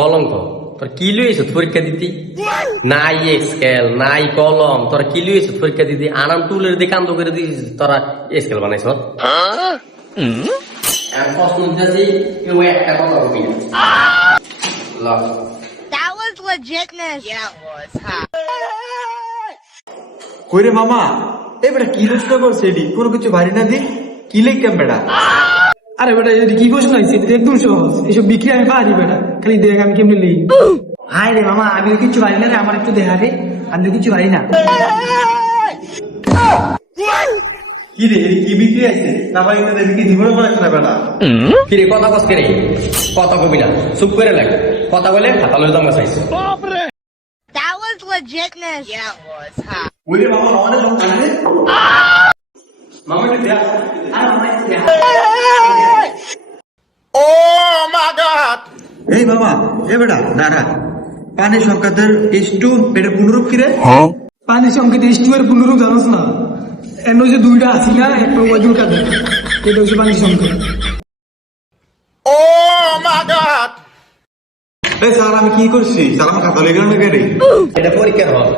কলঙ্ক তোর কি লইছ পরীক্ষা দিতি নাই স্কেল নাই কলম তোর কি লইছ পরীক্ষা দিতি আনাম টুলের দিকে কান্দ করে দিস তোরা স্কেল বানাইছ একটা কথা বলবি That was legitness. Yeah, it was. Huh? কইরে মামা এ বেটা কি প্রশ্ন করছে এটি কোনো কিছু ভারী না দি কি লিখতাম বেটা? আরে বেটা এটা কি প্রশ্ন হয়েছে এটা একদম সহজ এসব বিক্রি আমি পারি বেটা খালি দেখ আমি কেমনি লিখি হাই রে মামা আমি কিছু পারি না রে আমার একটু দেখা রে আমি তো কিছু পারি না কি রে এর কি বিক্রি আছে না ভাই তো দেখি জীবনে পড়ে না বেটা। কিরে কথা কস কে রে কথা কবি না চুপ করে লাগ কথা বলে হাতা লইতে আমরা চাইছি That was legitness. Yeah, it was. Huh? কইরে মামা আমাদের লোক আছে মামা কি দেয়া আর মামা একটু দেখা এই মামা এ বেটা দাঁড়া পানি সংকেতের ইস্টু এটা পুনরূপ কি রে? পানি সংকেত স্টুয়ের পুনরূপ জানোস না এর যে দুইটা আছে না একটা ওই দুইটা দেখ এটা হচ্ছে পানি সংকেত এই স্যার আমি কি করছি স্যার আমার খাতা লেগে না রে এটা পরীক্ষার হল